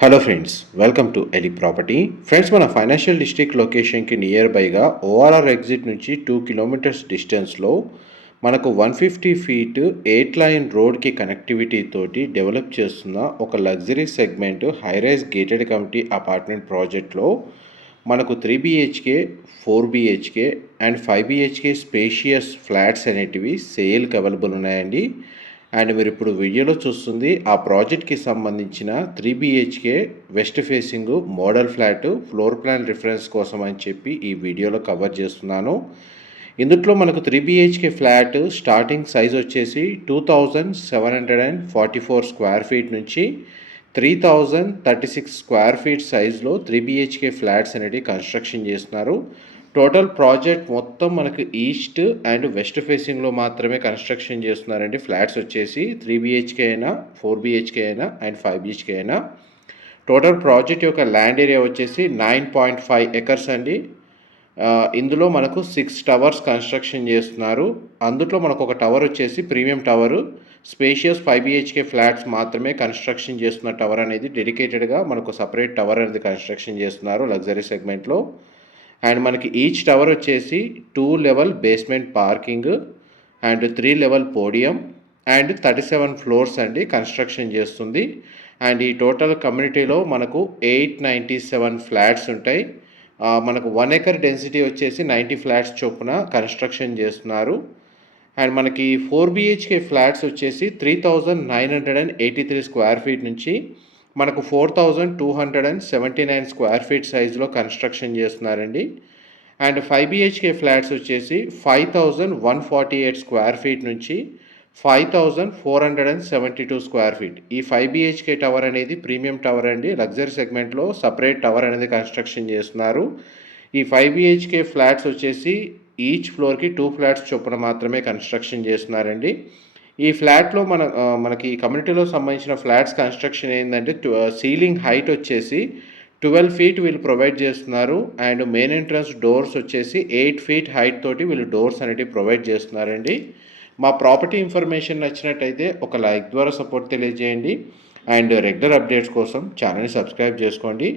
Hello friends welcome to Eli property friends మన financial district లొకేషన్కి near బైగా ORR exit నుంచి టూ కిలోమీటర్స్ డిస్టెన్స్లో మనకు one fifty feet eight lane రోడ్కి కనెక్టివిటీ తోటి డెవలప్ చేస్తున్న ఒక luxury segment high rise gated community apartment ప్రాజెక్ట్లో మనకు three BHK four BHK and five BHK spacious flats అనేటివి సేల్కి అవైలబుల్ ఉన్నాయండి. అండ్ మీరు ఇప్పుడు వీడియోలో చూస్తుంది ఆ ప్రాజెక్ట్కి సంబంధించిన three BHK west facing model flat floor plan reference కోసం అని చెప్పి ఈ వీడియోలో కవర్ చేస్తున్నాను. ఇందులో మనకు three BHK flat starting size వచ్చేసి two thousand seven hundred and forty four square feet నుంచి three thousand thirty six square feet సైజ్లో త్రీ బిహెచ్కే ఫ్లాట్స్ అనేవి కన్స్ట్రక్షన్ చేస్తున్నారు. టోటల్ ప్రాజెక్ట్ మొత్తం మనకు ఈస్ట్ అండ్ వెస్ట్ ఫేసింగ్లో మాత్రమే కన్స్ట్రక్షన్ చేస్తున్నారండి. ఫ్లాట్స్ వచ్చేసి త్రీ బిహెచ్కే అయినా ఫోర్ బిహెచ్కే అయినా అండ్ ఫైవ్ బిహెచ్కే అయినా. టోటల్ ప్రాజెక్ట్ యొక్క ల్యాండ్ ఏరియా వచ్చేసి నైన్ పాయింట్ ఫైవ్ ఎకర్స్ అండి. ఇందులో మనకు సిక్స్ టవర్స్ కన్స్ట్రక్షన్ చేస్తున్నారు. అందులో మనకు ఒక టవర్ వచ్చేసి premium tower. Spacious five BHK flats మాత్రమే కన్స్ట్రక్షన్ చేస్తున్న టవర్ అనేది డెడికేటెడ్గా మనకు సపరేట్ టవర్ అనేది కన్స్ట్రక్షన్ చేస్తున్నారు లగ్జరీ సెగ్మెంట్లో. అండ్ మనకి ఈచ్ టవర్ వచ్చేసి two level basement parking and three level podium and thirty seven floors అండి కన్స్ట్రక్షన్ చేస్తుంది. అండ్ ఈ టోటల్ కమ్యూనిటీలో మనకు ఎయిట్ నైంటీ సెవెన్ ఫ్లాట్స్ ఉంటాయి. మనకు వన్ ఎకర్ డెన్సిటీ వచ్చేసి నైంటీ ఫ్లాట్స్ చొప్పున కన్స్ట్రక్షన్ చేస్తున్నారు. అండ్ మనకి ఫోర్ బిహెచ్కే ఫ్లాట్స్ వచ్చేసి three thousand nine hundred and eighty three square feet నుంచి మనకు four thousand two hundred and seventy nine square feet సైజులో కన్స్ట్రక్షన్ చేస్తున్నారండి. అండ్ ఫైవ్ బిహెచ్కే ఫ్లాట్స్ వచ్చేసి five thousand one forty eight square feet నుంచి five thousand four hundred and seventy two square feet. ఈ five BHK tower అనేది premium tower అండి. Luxury సెగ్మెంట్లో separate tower అనేది construction చేస్తున్నారు. ఈ ఫైవ్ బిహెచ్కే ఫ్లాట్స్ వచ్చేసి ఈచ్ ఫ్లోర్కి టూ ఫ్లాట్స్ చొప్పున మాత్రమే కన్స్ట్రక్షన్ చేస్తున్నారండి. ఈ ఫ్లాట్లో మన మనకి ఈ కమ్యూనిటీలో సంబంధించిన ఫ్లాట్స్ కన్స్ట్రక్షన్ ఏంటంటే సీలింగ్ హైట్ వచ్చేసి ట్వెల్వ్ ఫీట్ వీళ్ళు ప్రొవైడ్ చేస్తున్నారు. అండ్ మెయిన్ ఎంట్రన్స్ డోర్స్ వచ్చేసి ఎయిట్ ఫీట్ హైట్ తోటి వీళ్ళు డోర్స్ అనేవి ప్రొవైడ్ చేస్తున్నారండి. మా ప్రాపర్టీ ఇన్ఫర్మేషన్ నచ్చినట్టయితే ఒక లైక్ ద్వారా సపోర్ట్ తెలియజేయండి. అండ్ రెగ్యులర్ అప్డేట్స్ కోసం ఛానల్ని సబ్స్క్రైబ్ చేసుకోండి.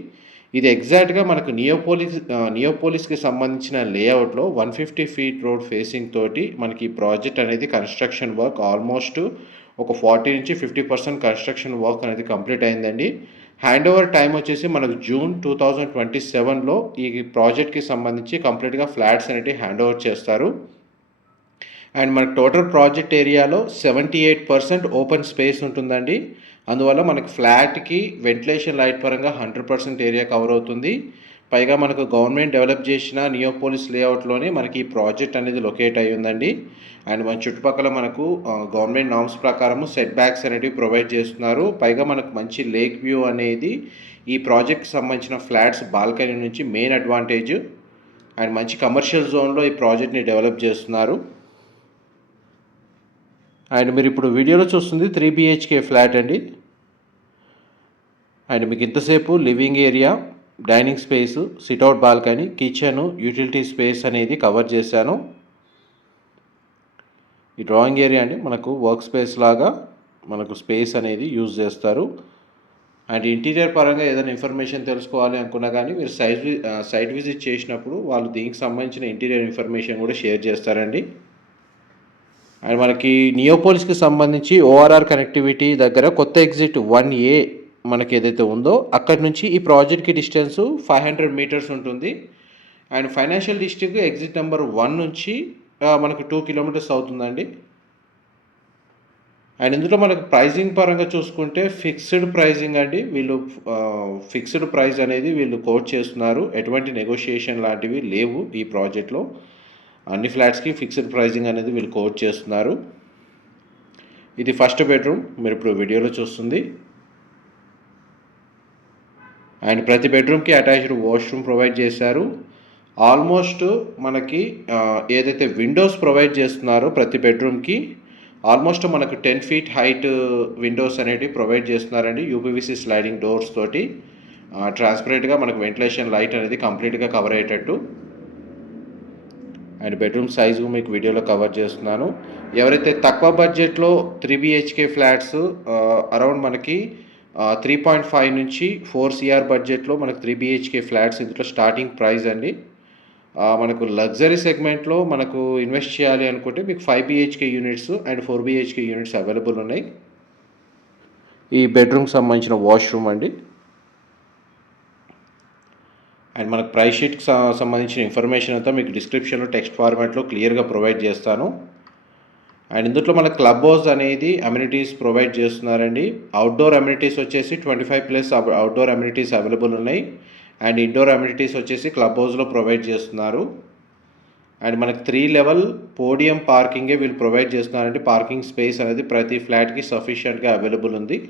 ఇది ఎగ్జాక్ట్గా మనకు నియోపోలిస్ నియోపోలిస్కి సంబంధించిన లేఅవుట్లో one fifty feet road facing తోటి మనకి ఈ ప్రాజెక్ట్ అనేది కన్స్ట్రక్షన్ వర్క్ ఆల్మోస్ట్ ఒక ఫార్టీ నుంచి ఫిఫ్టీ పర్సెంట్ కన్స్ట్రక్షన్ వర్క్ అనేది కంప్లీట్ అయిందండి. హ్యాండ్ ఓవర్ టైం వచ్చేసి మనకు జూన్ టూ థౌజండ్ ట్వంటీ సెవెన్లో ఈ ప్రాజెక్ట్కి సంబంధించి కంప్లీట్గా ఫ్లాట్స్ అనేవి హ్యాండ్ ఓవర్ చేస్తారు. అండ్ మనకు టోటల్ ప్రాజెక్ట్ ఏరియాలో seventy eight percent open space ఉంటుందండి. అందువల్ల మనకు ఫ్లాట్కి వెంటిలేషన్ లైట్ పరంగా హండ్రెడ్ పర్సెంట్ ఏరియా కవర్ అవుతుంది. పైగా మనకు గవర్నమెంట్ డెవలప్ చేసిన నియోపోలిస్ లేఅవుట్లోనే మనకి ఈ ప్రాజెక్ట్ అనేది లొకేట్ అయి ఉందండి. అండ్ మన చుట్టుపక్కల మనకు గవర్నమెంట్ నామ్స్ ప్రకారము సెట్ బ్యాక్స్ అనేవి ప్రొవైడ్ చేస్తున్నారు. పైగా మనకు మంచి లేక్ వ్యూ అనేది ఈ ప్రాజెక్ట్కి సంబంధించిన ఫ్లాట్స్ బాల్కనీ నుంచి మెయిన్ అడ్వాంటేజ్. అండ్ మంచి కమర్షియల్ జోన్లో ఈ ప్రాజెక్ట్ని డెవలప్ చేస్తున్నారు. అండ్ మీరు ఇప్పుడు వీడియోలో చూస్తుంది త్రీ బిహెచ్కే ఫ్లాట్ అండి. అండ్ మీకు ఇంతసేపు living area dining space sit out balcony kitchen utility space అనేది కవర్ చేశాను. ఈ డ్రాయింగ్ ఏరియా అండి మనకు వర్క్ స్పేస్ లాగా మనకు స్పేస్ అనేది యూజ్ చేస్తారు. అండ్ ఇంటీరియర్ పరంగా ఏదైనా ఇన్ఫర్మేషన్ తెలుసుకోవాలి అనుకున్నా కానీ మీరు సైట్ సైట్ విజిట్ చేసినప్పుడు వాళ్ళు దీనికి సంబంధించిన ఇంటీరియర్ ఇన్ఫర్మేషన్ కూడా షేర్ చేస్తారండి. అండ్ మనకి నియోపోలిస్కి సంబంధించి ఓఆర్ఆర్ కనెక్టివిటీ దగ్గర కొత్త ఎగ్జిట్ వన్ ఏ మనకి ఏదైతే ఉందో అక్కడి నుంచి ఈ ప్రాజెక్ట్కి డిస్టెన్స్ ఫైవ్ హండ్రెడ్ మీటర్స్ ఉంటుంది. And financial district exit number one నుంచి మనకు టూ కిలోమీటర్స్ అవుతుందండి. అండ్ ఇందులో మనకు ప్రైజింగ్ పరంగా చూసుకుంటే ఫిక్స్డ్ ప్రైజింగ్ అండి. వీళ్ళు ఫిక్స్డ్ ప్రైజ్ అనేది వీళ్ళు కోట్ చేస్తున్నారు. ఎటువంటి నెగోషియేషన్ లాంటివి లేవు ఈ ప్రాజెక్ట్లో. అన్ని ఫ్లాట్స్కి ఫిక్స్డ్ ప్రైజింగ్ అనేది వీళ్ళు కోట్ చేస్తున్నారు. ఇది ఫస్ట్ బెడ్రూమ్. మీరు ఇప్పుడు వీడియోలో చూస్తుంది. అండ్ ప్రతి బెడ్రూమ్కి అటాచ్డ్ వాష్రూమ్ ప్రొవైడ్ చేశారు. ఆల్మోస్ట్ మనకి ఏదైతే విండోస్ ప్రొవైడ్ చేస్తున్నారో ప్రతి బెడ్రూమ్కి ఆల్మోస్ట్ మనకు టెన్ ఫీట్ హైట్ విండోస్ అనేటివి ప్రొవైడ్ చేస్తున్నారండి. యూపీవీసీ స్లైడింగ్ డోర్స్ తోటి ట్రాన్స్పరెంట్గా మనకు వెంటిలేషన్ లైట్ అనేది కంప్లీట్గా కవర్ అయ్యేటట్టు. అండ్ బెడ్రూమ్ సైజు మీకు వీడియోలో కవర్ చేస్తున్నాను. ఎవరైతే తక్కువ బడ్జెట్లో త్రీ బిహెచ్కే ఫ్లాట్స్ అరౌండ్ మనకి త్రీ పాయింట్ ఫైవ్ నుంచి ఫోర్ సిఆర్ బడ్జెట్లో మనకు త్రీ బిహెచ్కే ఫ్లాట్స్ ఇందులో స్టార్టింగ్ ప్రైస్ అండి. మనకు లగ్జరీ సెగ్మెంట్లో మనకు ఇన్వెస్ట్ చేయాలి అనుకుంటే మీకు five BHK units and four BHK units available ఉన్నాయి. ఈ బెడ్రూమ్కి సంబంధించిన వాష్రూమ్ అండి. అండ్ మనకు ప్రైస్ షీట్కి సంబంధించిన ఇన్ఫర్మేషన్ అంతా మీకు డిస్క్రిప్షన్లో టెక్స్ట్ ఫార్మాట్లో క్లియర్గా ప్రొవైడ్ చేస్తాను. అండ్ ఇందులో మన క్లబ్ హౌస్ అనేది అమ్యూనిటీస్ ప్రొవైడ్ చేస్తున్నారండి. అవుట్డోర్ అమ్యూనిటీస్ వచ్చేసి twenty five plus outdoor amenities available ఉన్నాయి. అండ్ ఇండోర్ అమ్యూనిటీస్ వచ్చేసి క్లబ్ హౌస్లో ప్రొవైడ్ చేస్తున్నారు. అండ్ మనకి త్రీ లెవెల్ పోడియం పార్కింగే వీళ్ళు ప్రొవైడ్ చేస్తున్నారండి. పార్కింగ్ స్పేస్ అనేది ప్రతి ఫ్లాట్కి సఫిషియెంట్గా అవైలబుల్ ఉంది.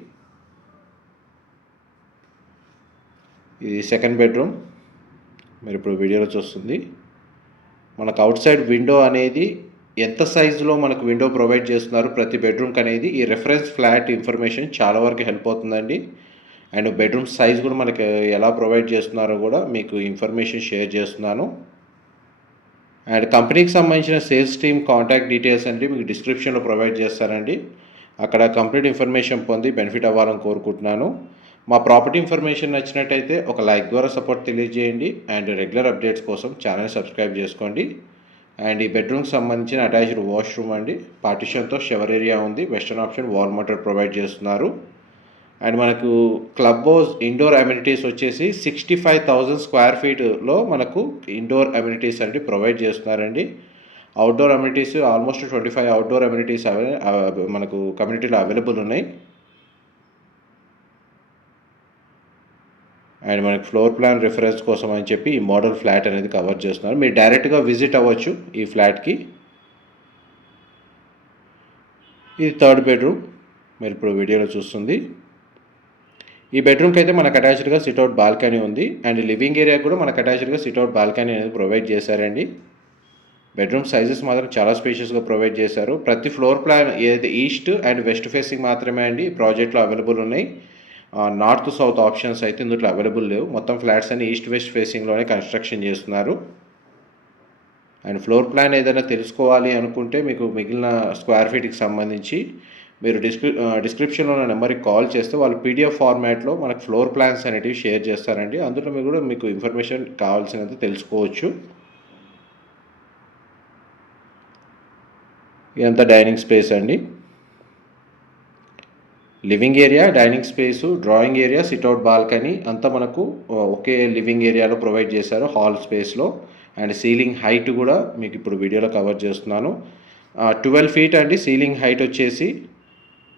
ఇది సెకండ్ బెడ్రూమ్. మీరు ఇప్పుడు వీడియోలో చూస్తుంది. మనకు అవుట్ సైడ్ విండో అనేది ఎంత సైజులో మనకు విండో ప్రొవైడ్ చేస్తున్నారు ప్రతి బెడ్రూమ్కి అనేది ఈ రెఫరెన్స్ ఫ్లాట్ ఇన్ఫర్మేషన్ చాలా వరకు హెల్ప్ అవుతుందండి. అండ్ బెడ్రూమ్ సైజ్ కూడా మనకి ఎలా ప్రొవైడ్ చేస్తున్నారో కూడా మీకు ఇన్ఫర్మేషన్ షేర్ చేస్తున్నాను. అండ్ కంపెనీకి సంబంధించిన సేల్స్ టీమ్ కాంటాక్ట్ డీటెయిల్స్ అండి మీకు డిస్క్రిప్షన్లో ప్రొవైడ్ చేస్తారండి అక్కడ కంప్లీట్ ఇన్ఫర్మేషన్ పొంది బెనిఫిట్ అవ్వాలని కోరుకుంటున్నాను. మా ప్రాపర్టీ ఇన్ఫర్మేషన్ నచ్చినట్టయితే ఒక లైక్ ద్వారా సపోర్ట్ తెలియజేయండి. అండ్ రెగ్యులర్ అప్డేట్స్ కోసం ఛానల్ సబ్స్క్రైబ్ చేసుకోండి. అండ్ ఈ బెడ్రూమ్కి సంబంధించిన అటాచ్డ్ వాష్రూమ్ అండి. పార్టిషన్తో షవర్ ఏరియా ఉంది. Western option wall motor provide చేస్తున్నారు. అండ్ మనకు క్లబ్ హౌస్ ఇండోర్ అమ్యూనిటీస్ వచ్చేసి సిక్స్టీ ఫైవ్ థౌజండ్ స్క్వేర్ ఫీట్లో మనకు ఇండోర్ అమ్యూనిటీస్ అంటే ప్రొవైడ్ చేస్తున్నారండి. Outdoor amenities almost twenty five outdoor amenities మనకు కమ్యూనిటీలో అవైలబుల్ ఉన్నాయి. అండ్ మనకి ఫ్లోర్ ప్లాన్ రిఫరెన్స్ కోసం అని చెప్పి ఈ మోడల్ ఫ్లాట్ అనేది కవర్ చేస్తున్నారు. మీరు డైరెక్ట్గా విజిట్ అవ్వచ్చు ఈ ఫ్లాట్కి. ఇది థర్డ్ బెడ్రూమ్. మీరు ఇప్పుడు వీడియోలో చూస్తుంది. ఈ బెడ్రూమ్కి అయితే మనకు అటాచ్డ్గా సిట్అవుట్ బాల్కనీ ఉంది. అండ్ లివింగ్ ఏరియా కూడా మనకు అటాచ్డ్గా సిట్అవుట్ బాల్కనీ అనేది ప్రొవైడ్ చేశారండి. బెడ్రూమ్ సైజెస్ మాత్రం చాలా స్పేషియస్గా ప్రొవైడ్ చేశారు. ప్రతి ఫ్లోర్ ప్లాన్ ఏదైతే ఈస్ట్ అండ్ వెస్ట్ ఫేసింగ్ మాత్రమే అండి ఈ ప్రాజెక్ట్లో అవైలబుల్ ఉన్నాయి. నార్త్ సౌత్ ఆప్షన్స్ అయితే ఇందులో అవైలబుల్ లేవు. మొత్తం ఫ్లాట్స్ అన్ని ఈస్ట్ వెస్ట్ ఫేసింగ్లోనే కన్స్ట్రక్షన్ చేస్తున్నారు. అండ్ ఫ్లోర్ ప్లాన్ ఏదైనా తెలుసుకోవాలి అనుకుంటే మీకు మిగిలిన స్క్వేర్ ఫీట్కి సంబంధించి మీరు డిస్క్రి డిస్క్రిప్షన్లో ఉన్న నెంబర్కి కాల్ చేస్తే వాళ్ళు పీడిఎఫ్ ఫార్మాట్లో మనకు ఫ్లోర్ ప్లాన్స్ అనేటివి షేర్ చేస్తారండి. అందులో మీరు కూడా మీకు ఇన్ఫర్మేషన్ కావాల్సినంత తెలుసుకోవచ్చు. ఇదంతా డైనింగ్ స్పేస్ అండి. Living area dining space drawing area sit out balcony అంతా మనకు ఒకే లివింగ్ ఏరియాలో ప్రొవైడ్ చేశారు హాల్ స్పేస్లో. అండ్ సీలింగ్ హైట్ కూడా మీకు ఇప్పుడు వీడియోలో కవర్ చేస్తున్నాను. ట్వెల్వ్ ఫీట్ అండి. సీలింగ్ హైట్ వచ్చేసి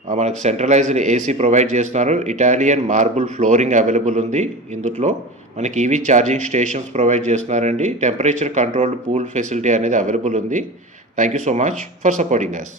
మనకు సెంట్రలైజ్డ్ ఏసీ ప్రొవైడ్ చేస్తున్నారు. ఇటాలియన్ మార్బుల్ ఫ్లోరింగ్ అవైలబుల్ ఉంది ఇందులో మనకి ఈవీ ఛార్జింగ్ స్టేషన్స్ ప్రొవైడ్ చేస్తున్నారండి. టెంపరేచర్ కంట్రోల్డ్ పూల్ ఫెసిలిటీ అనేది అవైలబుల్ ఉంది. Thank you so much for supporting us